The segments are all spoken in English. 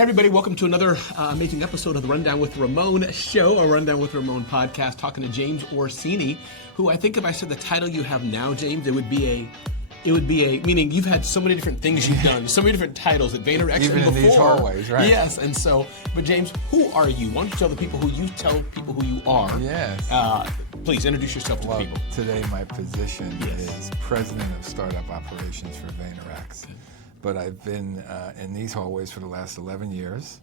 Hey everybody, welcome to another amazing episode of the Rundown with Ramon show, a Rundown with Ramon podcast, talking to James Orsini, who I think if I said the title you have now, James, it would be a, meaning you've had so many different things you've done, so many different titles at Vaynerx Even and before. In these hallways, right? Yes, and so, but James, who are you? Why don't you tell people who you are? Yes. Please introduce yourself to the people. Today my position is President of Startup Operations for Vaynerx. But I've been in these hallways for the last 11 years.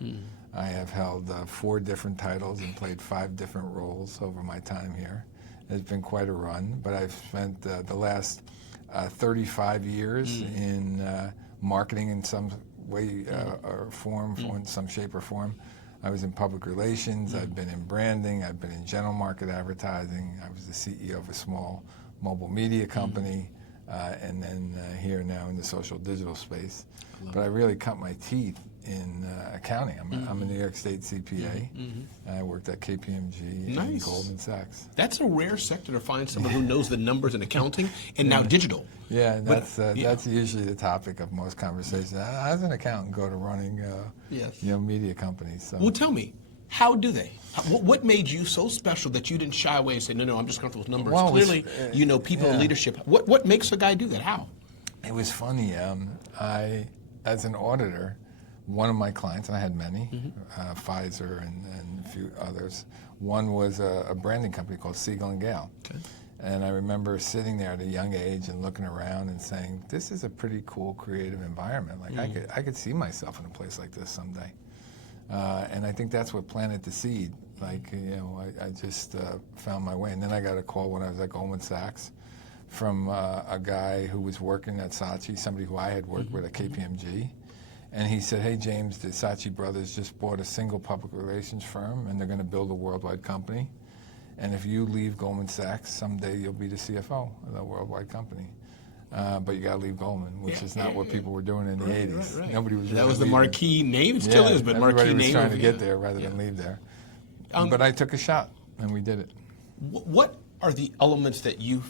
I have held 4 different titles and played 5 different roles over my time here. It's been quite a run, but I've spent the last 35 years in marketing in some way or form, in some shape or form. I was in public relations, I've been in branding, I've been in general market advertising, I was the CEO of a small mobile media company, and then here now in the social digital space. But I really cut my teeth in accounting. I'm a New York State CPA. I worked at KPMG and Goldman Sachs. That's a rare sector to find someone who knows the numbers in accounting and now digital. Yeah, that's usually the topic of most conversations. How does an accountant go to running media companies? So. Well, tell me, how do they? What made you so special that you didn't shy away and say, no, I'm just comfortable with numbers? Well, clearly, you know people in leadership. What makes a guy do that? How? It was funny. As an auditor, one of my clients, and I had many, Pfizer and a few others, one was a branding company called Siegel & Gale. Okay. And I remember sitting there at a young age and looking around and saying, this is a pretty cool, creative environment. Like I could see myself in a place like this someday. And I think that's what planted the seed. Like, I just found my way. And then I got a call when I was at Goldman Sachs from a guy who was working at Saatchi, somebody who I had worked with at KPMG. And he said, hey, James, the Saatchi brothers just bought a single public relations firm, and they're going to build a worldwide company. And if you leave Goldman Sachs, someday you'll be the CFO of that worldwide company. But you got to leave Goldman, which is not what people were doing in the 80s. Right. Nobody was. That was the marquee name. It still is, but marquee name. Everybody was trying to get there rather than leave there. But I took a shot, and we did it. What are the elements that you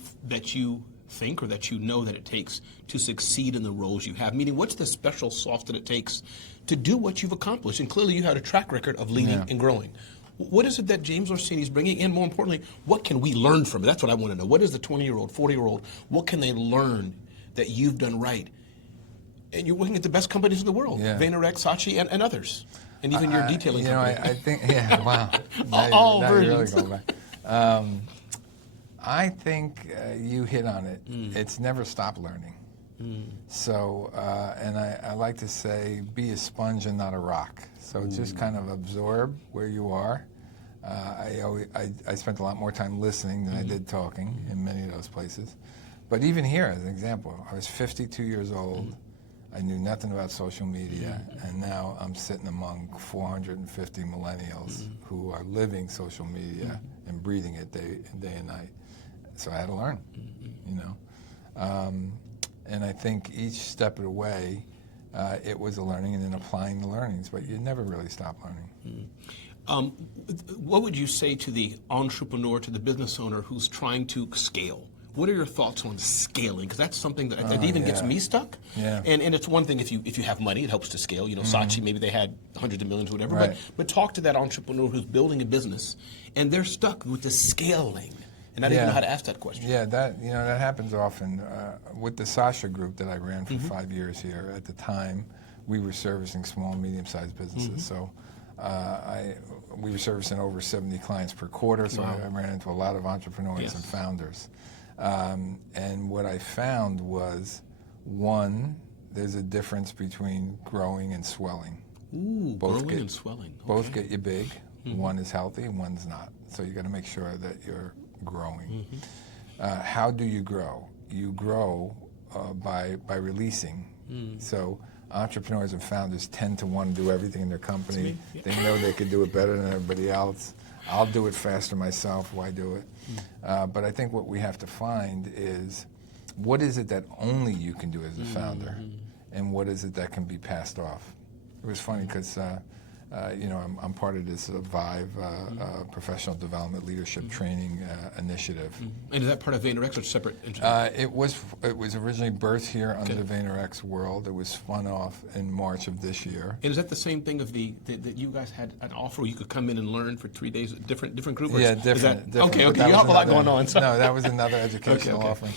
think or that you know that it takes to succeed in the roles you have? Meaning, what's the special sauce that it takes to do what you've accomplished? And clearly, you had a track record of leading and growing. What is it that James Orsini is bringing? And more importantly, what can we learn from it? That's what I want to know. What is the 20-year-old, 40-year-old, what can they learn that you've done right? And you're working at the best companies in the world, Vaynerx, Saatchi, and others. And even your detailing company. I think, wow. All now versions. You really go back. I think you hit on it. It's never stop learning. So, and I like to say, be a sponge and not a rock. So just kind of absorb where you are. I spent a lot more time listening than I did talking in many of those places. But even here, as an example, I was 52 years old. I knew nothing about social media, and now I'm sitting among 450 millennials who are living social media and breathing it day and night. So I had to learn, and I think each step of the way, it was a learning and then applying the learnings, but you never really stop learning. What would you say to the entrepreneur, to the business owner who's trying to scale? What are your thoughts on scaling? Because that's something that even gets me stuck. Yeah. And it's one thing if you have money, it helps to scale. Saatchi, maybe they had hundreds of millions or whatever. Right. But talk to that entrepreneur who's building a business, and they're stuck with the scaling. And I didn't even know how to ask that question. Yeah, that happens often. With the Sasha group that I ran for 5 years here, at the time, we were servicing small and medium-sized businesses. So we were servicing over 70 clients per quarter, so I ran into a lot of entrepreneurs and founders. And what I found was, one, there's a difference between growing and swelling. Growing and swelling. Okay. Both get you big. One is healthy and one's not. So you got to make sure that you're growing. How do you grow? You grow by releasing. So entrepreneurs and founders tend to want to do everything in their company. They know they could do it better than everybody else. I'll do it faster myself. Why do it? But I think what we have to find is, what is it that only you can do as a founder, and what is it that can be passed off? It was funny because I'm part of this Vive professional development leadership training initiative. And is that part of Vaynerx or separate entity? It was originally birthed here under the Vaynerx world. It was spun off in March of this year. And is that the same thing of that you guys had an offer where you could come in and learn for 3 days, different group? Yeah, different. Okay, But you have a lot going on. So. No, that was another educational Okay. offering.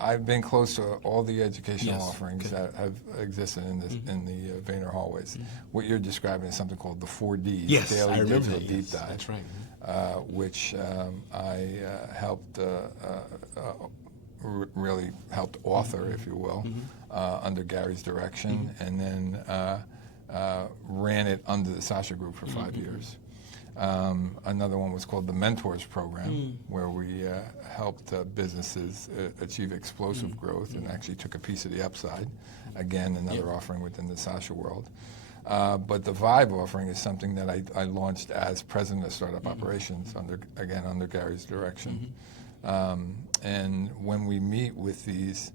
I've been close to all the educational offerings that have existed in the Vayner hallways. What you're describing is something called the 4Ds, Yes, Daily I remember Digital that. Deep Yes, Dive. that's right. Which I helped really helped author, if you will, under Gary's direction, and then ran it under the Sasha Group for 5 years. Another one was called the Mentors Program, where we helped businesses achieve explosive growth and actually took a piece of the upside. Again, another offering within the Sasha world. But the Vive offering is something that I launched as president of startup operations under Gary's direction. And when we meet with these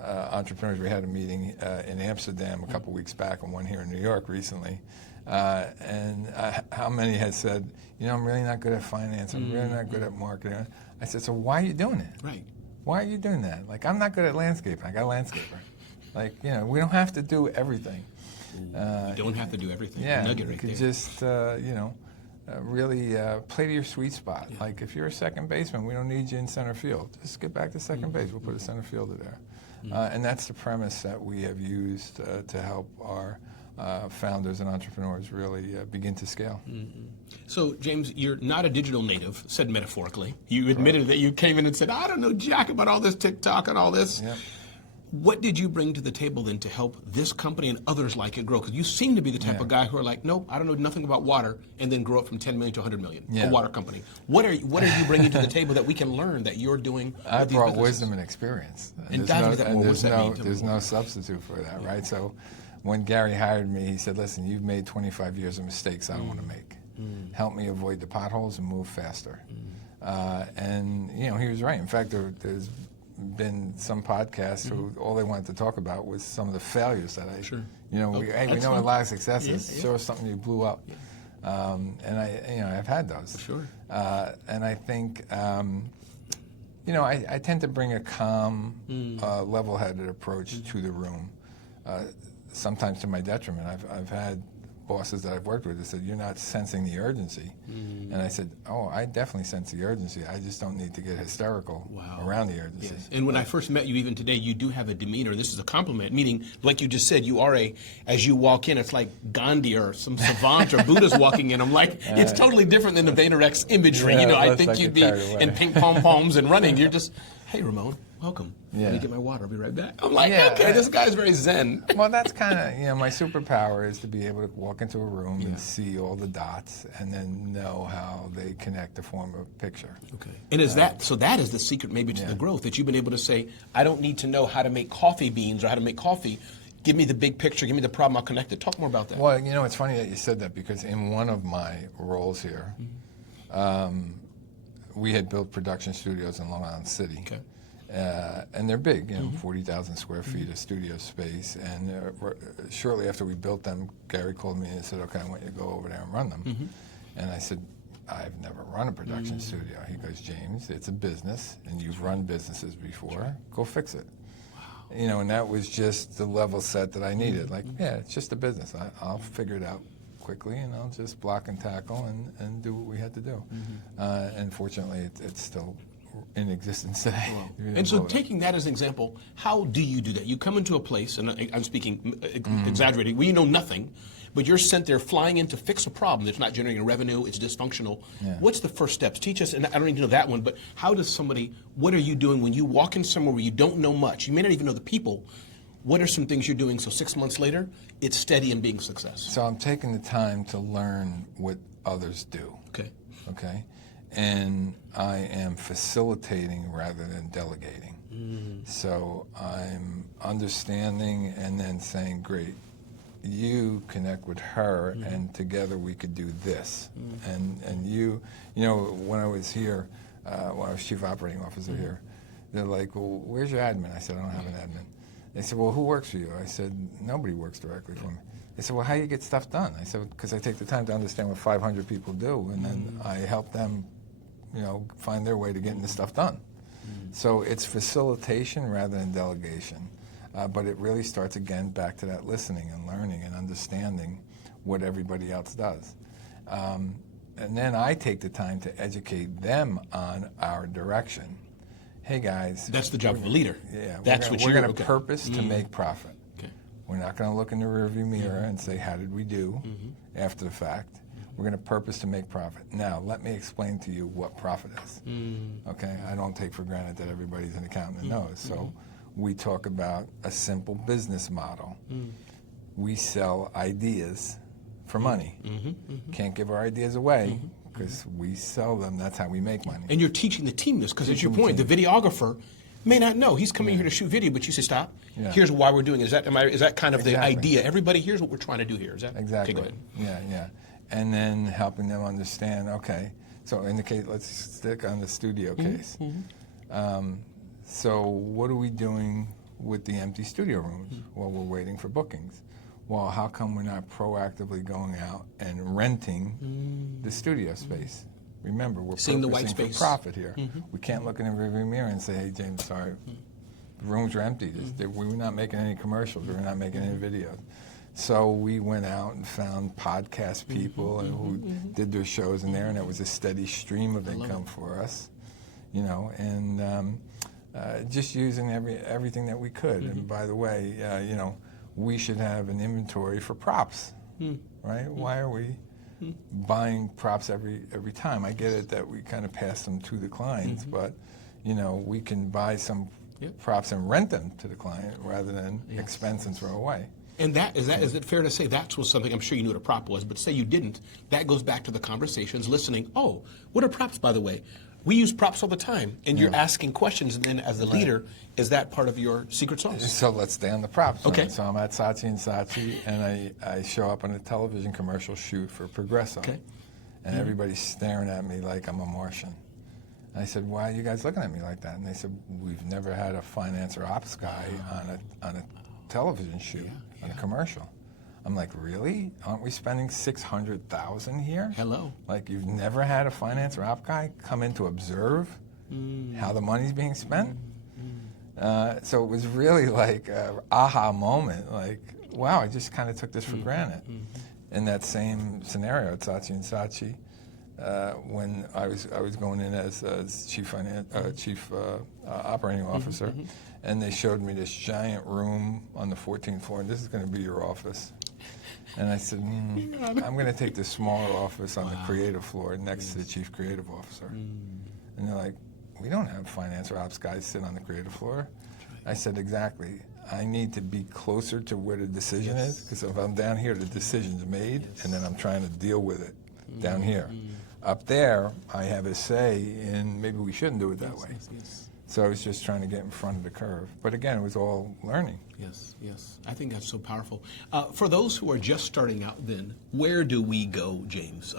entrepreneurs, we had a meeting in Amsterdam a couple weeks back and one here in New York recently. How many had said, I'm really not good at finance, I'm really not good at marketing. I said, so why are you doing it? Right. Why are you doing that? Like, I'm not good at landscaping, I got a landscaper. Like, we don't have to do everything. You don't have to do everything. Yeah, Nugget you right could there. just, really play to your sweet spot. Yeah. Like, if you're a second baseman, we don't need you in center field. Just get back to second base. We'll put a center fielder there. And that's the premise that we have used to help our founders and entrepreneurs really begin to scale. So, James, you're not a digital native, said metaphorically. You admitted that you came in and said, I don't know jack about all this TikTok and all this. Yep. What did you bring to the table then to help this company and others like it grow? Because you seem to be the type of guy who are like, nope, I don't know nothing about water, and then grow up from 10 million to 100 million, a water company. What are you bringing to the table that we can learn that you're doing? I brought wisdom and experience. And dive into that more. What's that mean? There's no substitute for that, right? So when Gary hired me, he said, listen, you've made 25 years of mistakes I don't want to make. Help me avoid the potholes and move faster. And, he was right. In fact, there's been some podcasts who all they wanted to talk about was some of the failures that I, we know a lot of successes. Show us something you blew up, and I've had those. Sure. And I think, I tend to bring a calm, level-headed approach to the room. Sometimes to my detriment. I've had bosses that I've worked with that said, you're not sensing the urgency. And I said, I definitely sense the urgency. I just don't need to get hysterical around the urgency. Yes. And when I first met you, even today, you do have a demeanor, and this is a compliment, meaning, like you just said, you are as you walk in, it's like Gandhi or some savant or Buddha's walking in. I'm like, it's totally different than the Vaynerx imagery. I think you'd be in pink pom-poms and running. You're just, hey, Ramon, welcome. Let me get my water. I'll be right back. I'm like, okay, this guy's very zen. Well, that's kind of, my superpower is to be able to walk into a room and see all the dots and then know how they connect to form a picture. Okay. And that is the secret maybe to the growth, that you've been able to say, I don't need to know how to make coffee beans or how to make coffee. Give me the big picture. Give me the problem. I'll connect it. Talk more about that. Well, it's funny that you said that because in one of my roles here, we had built production studios in Long Island City. Okay. And they're big, 40,000 square feet of studio space. And shortly after we built them, Gary called me and said, okay, I want you to go over there and run them. And I said, I've never run a production studio. He goes, James, it's a business, and you've run businesses before. Go fix it. Wow. And that was just the level set that I needed. Like, it's just a business. I'll figure it out quickly, and I'll just block and tackle and do what we had to do. And fortunately, it's still in existence today. Wow. And so taking that as an example, how do you do that? You come into a place, and I'm speaking exaggerating, where you know nothing, but you're sent there flying in to fix a problem that's not generating revenue, it's dysfunctional. What's the first steps? Teach us, and I don't need to know that one, but how does what are you doing when you walk in somewhere where you don't know much? You may not even know the people. What are some things you're doing so 6 months later, it's steady and being a success? So I'm taking the time to learn what others do. Okay? And I am facilitating rather than delegating. So I'm understanding and then saying, great, you connect with her and together we could do this. And when I was here, when I was chief operating officer here, they're like, well, where's your admin? I said, I don't have an admin. They said, well, who works for you? I said, nobody works directly for me. They said, well, how do you get stuff done? I said, because I take the time to understand what 500 people do, and then I help them, find their way to getting the stuff done. So it's facilitation rather than delegation. But it really starts, again, back to that listening and learning and understanding what everybody else does. And then I take the time to educate them on our direction. Hey, guys. That's the job of a leader. Yeah. We're going to purpose to make profit. Okay. We're not going to look in the rearview mirror and say, how did we do after the fact? We're going to purpose to make profit. Now, let me explain to you what profit is. Okay? I don't take for granted that everybody's an accountant and knows. So we talk about a simple business model. We sell ideas for money. Can't give our ideas away because we sell them. That's how we make money. And you're teaching the team this because, at your point, the videographer may not know. He's coming here to shoot video, but you say, stop. Yeah. Here's why we're doing it. Is that kind of the idea? Everybody, here's what we're trying to do here. Is that exactly? Okay, go ahead. Yeah. And then helping them understand, okay, so in the case, let's stick on the studio case. So what are we doing with the empty studio rooms? Well, we're waiting for bookings. Well, how come we're not proactively going out and renting the studio space? Remember, we're seeing the white purposing space for profit here. We can't look in the rearview mirror and say, hey, James, sorry, the rooms are empty. We were not making any commercials. We were not making any videos. So we went out and found podcast people who did their shows in there, and it was a steady stream of income for us, and just using everything that we could. And by the way, we should have an inventory for props, right? Why are we buying props every time? I get it that we kind of pass them to the clients, but we can buy some props and rent them to the client rather than expense and throw away. And is it fair to say that was something, I'm sure you knew what a prop was, but say you didn't, that goes back to the conversations, listening. Oh, what are props, by the way? We use props all the time, and you're asking questions, and then as the leader, is that part of your secret sauce? So let's stay on the props. Okay. So I'm at Saatchi & Saatchi, and I show up on a television commercial shoot for Progresso. Okay. And everybody's staring at me like I'm a Martian. I said, why are you guys looking at me like that? And they said, we've never had a finance or ops guy on a television shoot, on a commercial. I'm like, really? Aren't we spending $600,000 here? Hello. Like, you've never had a finance or op guy come in to observe how the money's being spent? So it was really like an aha moment, like, wow, I just kind of took this for granted. In that same scenario at Saatchi & Saatchi, when I was going in as chief operating officer, and they showed me this giant room on the 14th floor, and this is going to be your office. And I said, I'm going to take this smaller office on the creative floor next to the chief creative officer. And they're like, we don't have finance or ops guys sit on the creative floor. I said, exactly. I need to be closer to where the decision is, because if I'm down here, the decision's made, and then I'm trying to deal with it down here. Up there, I have a say in maybe we shouldn't do it that way. So I was just trying to get in front of the curve. But again, it was all learning. Yes. I think that's so powerful. For those who are just starting out then, where do we go, James?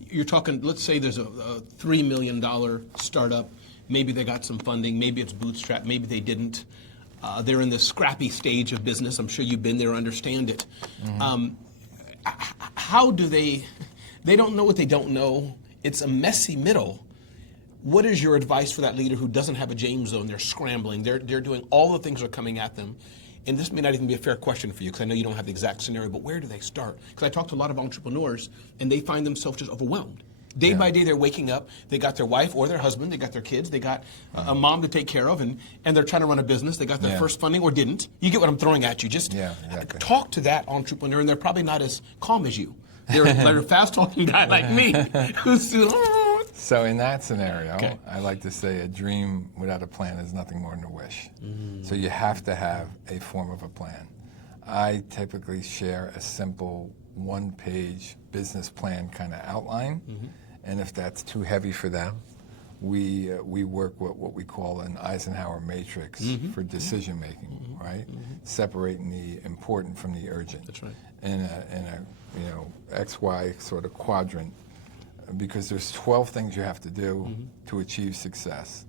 You're talking, let's say there's a $3 million startup. Maybe they got some funding. Maybe it's bootstrapped. Maybe they didn't. They're in the scrappy stage of business. I'm sure you've been there, understand it. How do they don't know what they don't know. It's a messy middle. What is your advice for that leader who doesn't have a James zone? They're scrambling. They're doing all the things that are coming at them. And this may not even be a fair question for you because I know you don't have the exact scenario, but where do they start? Because I talk to a lot of entrepreneurs and they find themselves just overwhelmed. Day by day, they're waking up. They got their wife or their husband. They got their kids. They got a mom to take care of, and they're trying to run a business. They got their first funding or didn't. You get what I'm throwing at you. Just exactly. Talk to that entrepreneur, and they're probably not as calm as you. They're a fast-talking guy like me who's So in that scenario, I like to say a dream without a plan is nothing more than a wish. So you have to have a form of a plan. I typically share a simple one-page business plan kind of outline, and if that's too heavy for them, we work with what we call an Eisenhower Matrix for decision making, right? Separating the important from the urgent. That's right. In a XY sort of quadrant, because there's 12 things you have to do to achieve success.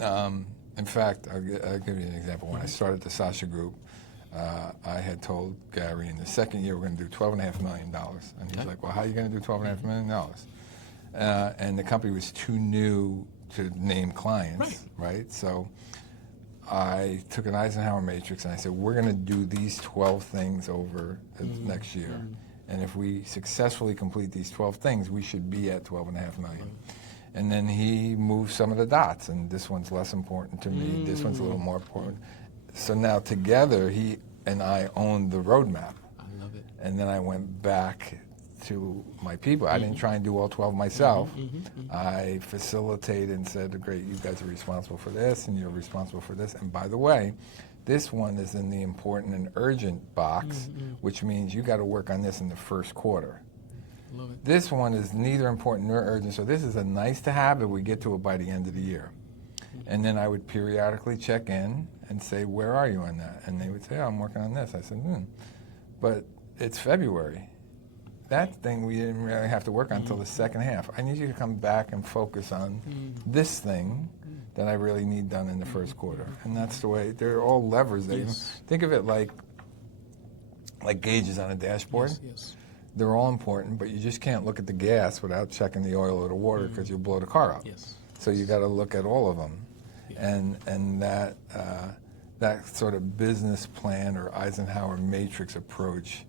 In fact, I'll give you an example. When I started the Sasha Group, I had told Gary in the second year we're going to do $12.5 million. And he's like, well, how are you going to do $12.5 million? And the company was too new to name clients, right? So I took an Eisenhower Matrix and I said, we're going to do these 12 things over the next year. And if we successfully complete these 12 things, we should be at $12.5 million. And then he moved some of the dots, and this one's less important to me, this one's a little more important. So now together, he and I owned the roadmap. I love it. And then I went back to my people. I didn't try and do all 12 myself. I facilitated and said, great, you guys are responsible for this, and you're responsible for this. And by the way, this one is in the important and urgent box, which means you got to work on this in the first quarter. Love it. This one is neither important nor urgent, so this is a nice to have, but we get to it by the end of the year. And then I would periodically check in and say, where are you on that? And they would say, oh, I'm working on this. I said, but it's February. That thing we didn't really have to work on until the second half. I need you to come back and focus on this thing that I really need done in the first quarter. And that's the way, they're all levers. Think of it like gauges on a dashboard. Yes. They're all important, but you just can't look at the gas without checking the oil or the water because you'll blow the car up. Yes. So you got to look at all of them. And that sort of business plan or Eisenhower Matrix approach,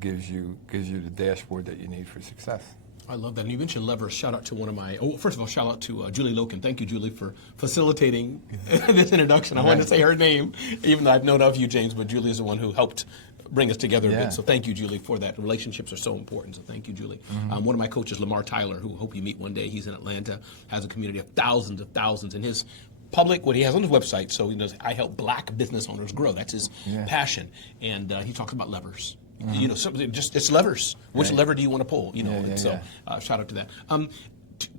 gives you the dashboard that you need for success. I love that. And you mentioned levers. Shout out to one of my, first of all, shout out to Julie Loken. Thank you, Julie, for facilitating this introduction. I wanted to say her name, even though I've known of you, James, but Julie is the one who helped bring us together a bit. So thank you, Julie, for that. Relationships are so important, so thank you, Julie. One of my coaches, Lamar Tyler, who I hope you meet one day, he's in Atlanta, has a community of thousands, and his public, what he has on his website, so he knows, I help black business owners grow. That's his passion. And he talks about levers. It's levers. Which lever do you want to pull? Shout out to that.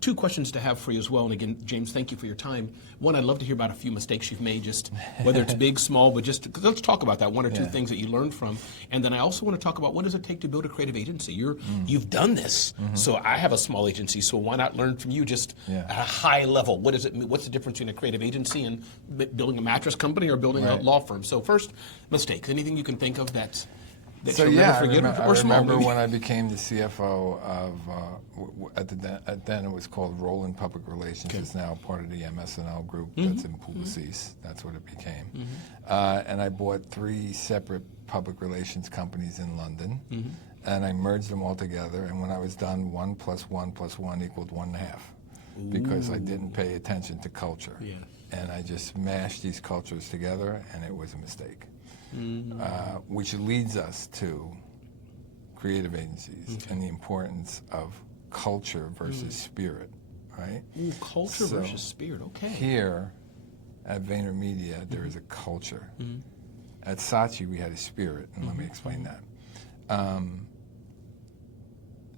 Two questions to have for you as well. And again, James, thank you for your time. One, I'd love to hear about a few mistakes you've made, just whether it's big, small, but just let's talk about that. One or two things that you learned from. And then I also want to talk about what does it take to build a creative agency? You've done this. So I have a small agency, so why not learn from you just at a high level? What's the difference between a creative agency and building a mattress company or building a law firm? So first, mistakes. Anything you can think of that you'll never forget, or small? I remember when I became the CFO of, then it was called Roland Public Relations. It's now part of the MSNL group that's in Publicis. That's what it became. And I bought 3 separate public relations companies in London, and I merged them all together. And when I was done, 1 + 1 + 1 equaled 1.5, because I didn't pay attention to culture. And I just mashed these cultures together, and it was a mistake. Which leads us to creative agencies and the importance of culture versus spirit, right? Culture versus spirit, okay. Here at VaynerMedia, there is a culture. At Saatchi, we had a spirit, and let me explain that.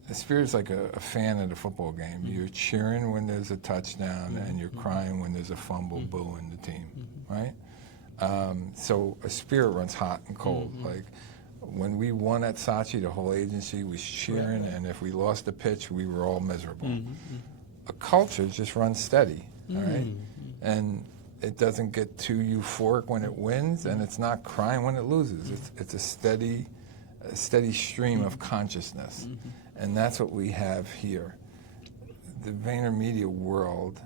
A spirit is like a fan at a football game. You're cheering when there's a touchdown, and you're crying when there's a fumble, booing the team, right? So a spirit runs hot and cold. Like when we won at Saatchi, the whole agency was cheering, and if we lost a pitch, we were all miserable. A culture just runs steady, all right? And it doesn't get too euphoric when it wins, and it's not crying when it loses. It's a steady stream of consciousness, and that's what we have here. The VaynerMedia world,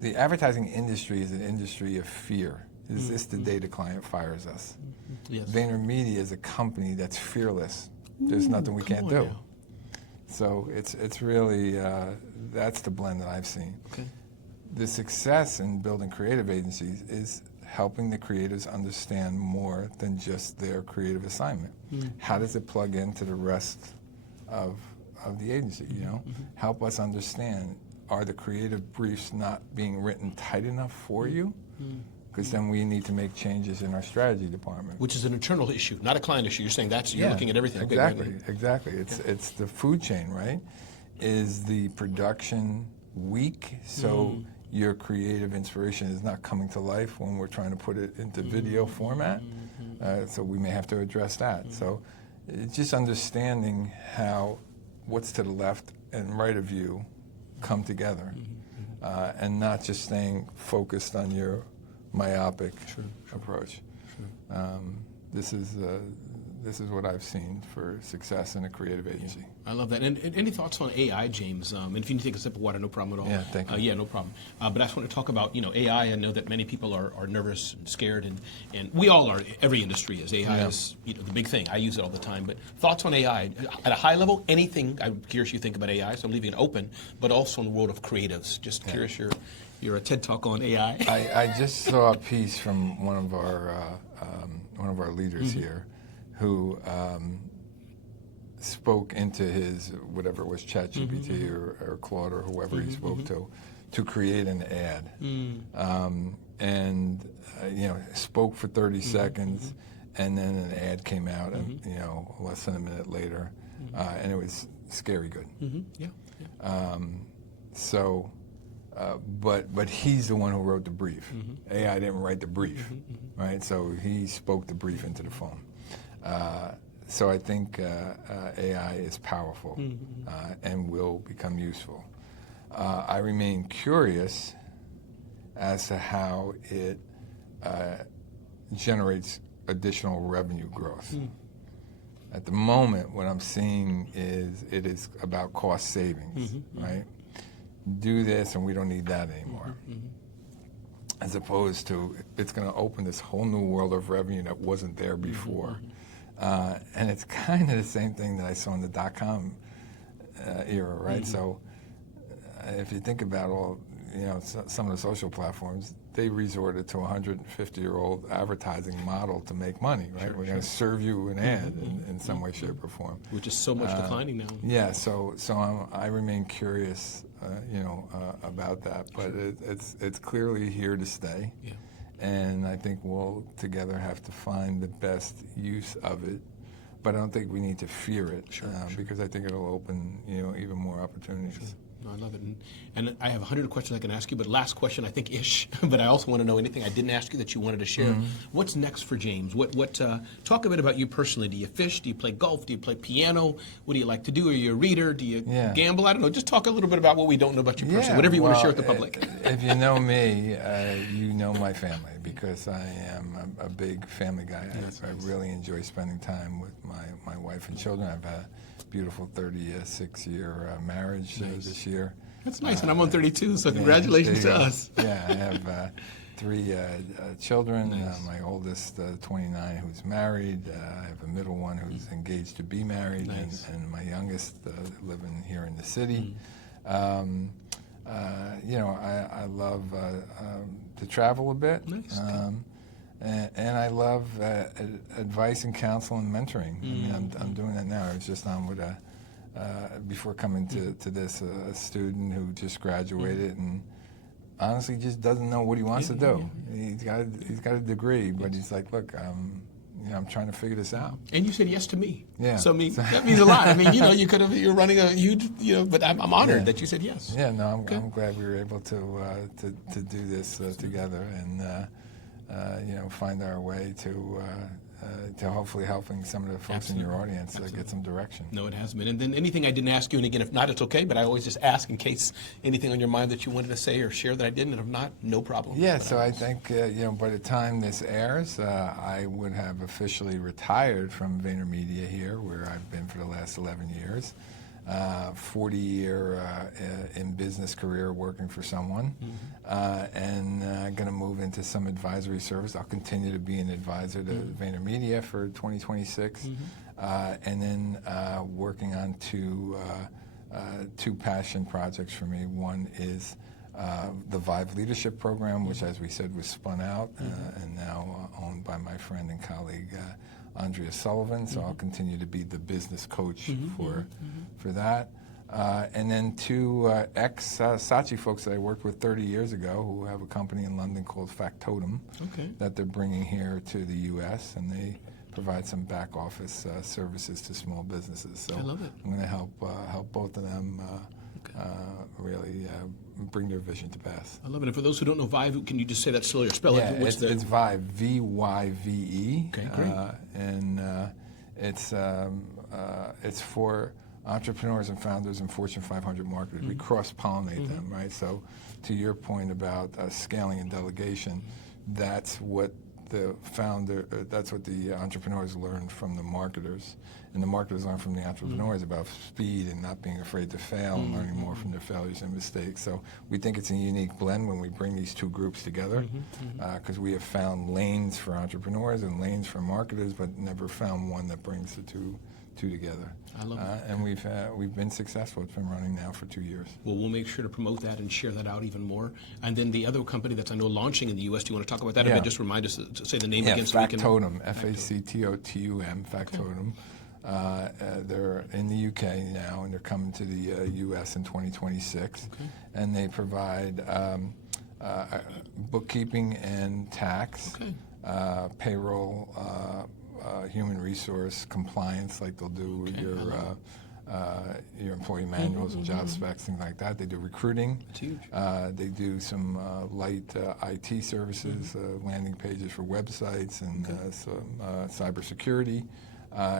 the advertising industry is an industry of fear. Is this the day the client fires us? VaynerMedia is a company that's fearless. There's nothing we can't do. Now. So it's really, that's the blend that I've seen. The success in building creative agencies is helping the creatives understand more than just their creative assignment. How does it plug into the rest of the agency, Help us understand, are the creative briefs not being written tight enough for you? Because then we need to make changes in our strategy department. Which is an internal issue, not a client issue. You're saying you're looking at everything. Exactly. It's the food chain, right? Is the production weak, so your creative inspiration is not coming to life when we're trying to put it into video format? So we may have to address that. So it's just understanding how what's to the left and right of you come together, and not just staying focused on your myopic approach. This is what I've seen for success in a creative agency. I love that. And any thoughts on AI, James? And if you need to take a sip of water, no problem at all. Yeah, thank you. Yeah, no problem. But I just want to talk about, AI. I know that many people are nervous and scared, and we all are. Every industry is. AI is the big thing. I use it all the time. But thoughts on AI at a high level? Anything? I'm curious you think about AI, so I'm leaving it open. But also in the world of creatives. Just curious your TED talk on AI. I just saw a piece from one of our leaders here, who spoke into his, whatever it was, ChatGPT or Claude or whoever he spoke to create an ad. And spoke for 30 seconds, and then an ad came out, and less than a minute later, and it was scary good. But he's the one who wrote the brief. AI didn't write the brief, right? So he spoke the brief into the phone. So I think AI is powerful and will become useful. I remain curious as to how it generates additional revenue growth. At the moment, what I'm seeing is it is about cost savings, right? Do this and we don't need that anymore. As opposed to, it's going to open this whole new world of revenue that wasn't there before. And it's kind of the same thing that I saw in the dot-com era, right? So if you think about all, some of the social platforms, they resorted to a 150-year-old advertising model to make money, right? We're going to serve you an ad in some way, shape, or form. Which is so much declining now. Yeah, so I remain curious, about that, but it's clearly here to stay. Yeah. And I think we'll together have to find the best use of it, but I don't think we need to fear it, because I think it'll open even more opportunities. No, I love it. And I have 100 questions I can ask you, but last question, I think, ish. But I also want to know anything I didn't ask you that you wanted to share. What's next for James? Talk a bit about you personally. Do you fish? Do you play golf? Do you play piano? What do you like to do? Are you a reader? Do you gamble? I don't know. Just talk a little bit about what we don't know about you personally. Whatever you want to share with the public. If you know me, you know my family, because I am a big family guy. I really enjoy spending time with my wife and children. I've had a beautiful 36-year marriage this year. That's nice, and I'm on 32, so congratulations to us. Yeah, I have 3 children. My oldest, 29, who's married. I have a middle one who's engaged to be married, and my youngest living here in the city. I love to travel a bit. Nice. And I love advice and counsel and mentoring. I mean, I'm doing that now. I was just on with before coming to this, a student who just graduated and honestly just doesn't know what he wants to do. He's got a degree, but he's like, look, I'm trying to figure this out. And you said yes to me. Yeah. So that means a lot. I mean, you're running a huge, but I'm honored that you said yes. Yeah, no, I'm glad we were able to do this together and find our way to hopefully helping some of the folks in your audience get some direction. No, it has been. And then anything I didn't ask you, and again, if not, it's okay, but I always just ask in case anything on your mind that you wanted to say or share that I didn't, and if not, no problem. Yeah, so I think, by the time this airs, I would have officially retired from VaynerMedia here, where I've been for the last 11 years. 40-year in business career working for someone, and going to move into some advisory service. I'll continue to be an advisor to VaynerMedia for 2026, and then working on two passion projects for me. One is the Vive Leadership Program, which, as we said, was spun out and now owned by my friend and colleague Andrea Sullivan, so I'll continue to be the business coach for that. And then 2 ex-Saatchi folks that I worked with 30 years ago who have a company in London called Factotum that they're bringing here to the U.S., and they provide some back office services to small businesses. So I love it. I'm going to help both of them really bring their vision to pass. I love it. And for those who don't know Vive, can you just say that slowly or spell it? It's Vive, V-Y-V-E. Okay, great. And it's for entrepreneurs and founders and Fortune 500 marketers. We cross-pollinate them, right? So to your point about scaling and delegation, that's what the founder, that's what the entrepreneurs learned from the marketers, and the marketers learned from the entrepreneurs about speed and not being afraid to fail and learning more from their failures and mistakes. So we think it's a unique blend when we bring these two groups together, because we have found lanes for entrepreneurs and lanes for marketers, but never found one that brings the two together. I love that. And we've been successful. It's been running now for 2 years. Well, we'll make sure to promote that and share that out even more. And then the other company that's, I know, launching in the U.S., do you want to talk about that a bit? Just remind us to say the name again so we can... Factotum, Factotum, Factotum. They're in the UK now, and they're coming to the US in 2026. And they provide bookkeeping and tax, payroll, human resource compliance, like they'll do your employee manuals and job specs, things like that. They do recruiting. That's huge. They do some light IT services, landing pages for websites, and some cybersecurity.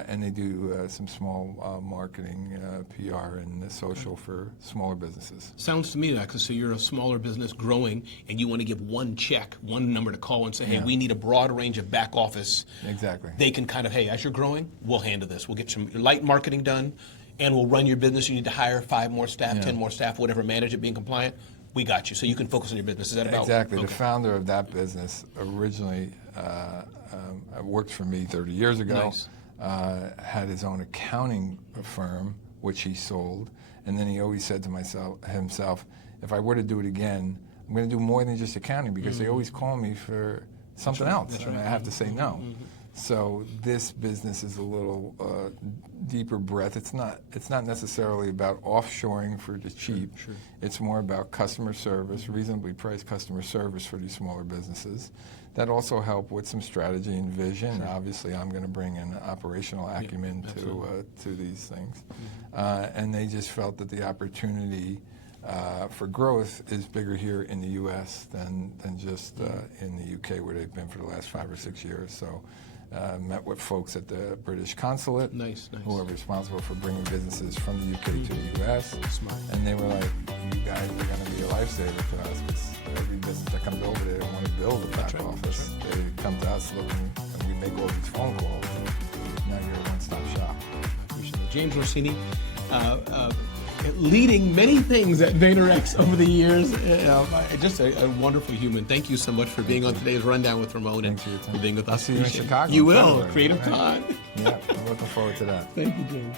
And they do some small marketing, PR, and social for smaller businesses. Sounds to me like, so you're a smaller business growing, and you want to give one check, one number to call and say, hey, we need a broad range of back office. Exactly. They can kind of, hey, as you're growing, we'll handle this. We'll get some light marketing done, and we'll run your business. You need to hire 5 more staff, 10 more staff, whatever, manage it, being compliant. We got you, so you can focus on your business. Is that about? Exactly. The founder of that business originally worked for me 30 years ago. Nice. Had his own accounting firm, which he sold, and then he always said to himself, if I were to do it again, I'm going to do more than just accounting, because they always call me for something else, and I have to say no. So this business is a little deeper breadth. It's not necessarily about offshoring for the cheap. It's more about customer service, reasonably priced customer service for these smaller businesses. That also help with some strategy and vision. Obviously, I'm going to bring in operational acumen to these things. And they just felt that the opportunity for growth is bigger here in the U.S. than just in the U.K., where they've been for the last 5 or 6 years. So met with folks at the British consulate who are responsible for bringing businesses from the UK to the US. And they were like, you guys are going to be a lifesaver to us, because every business that comes over, they don't want to build a back office. They come to us looking, and we make all these phone calls. And now you're a one-stop shop. I appreciate it. James Orsini, leading many things at Vaynerx over the years. Just a wonderful human. Thank you so much for being on today's Rundown with Ramon and for being with us. I'll see you in Chicago. You will. Creative Con. Yeah, I'm looking forward to that. Thank you, James.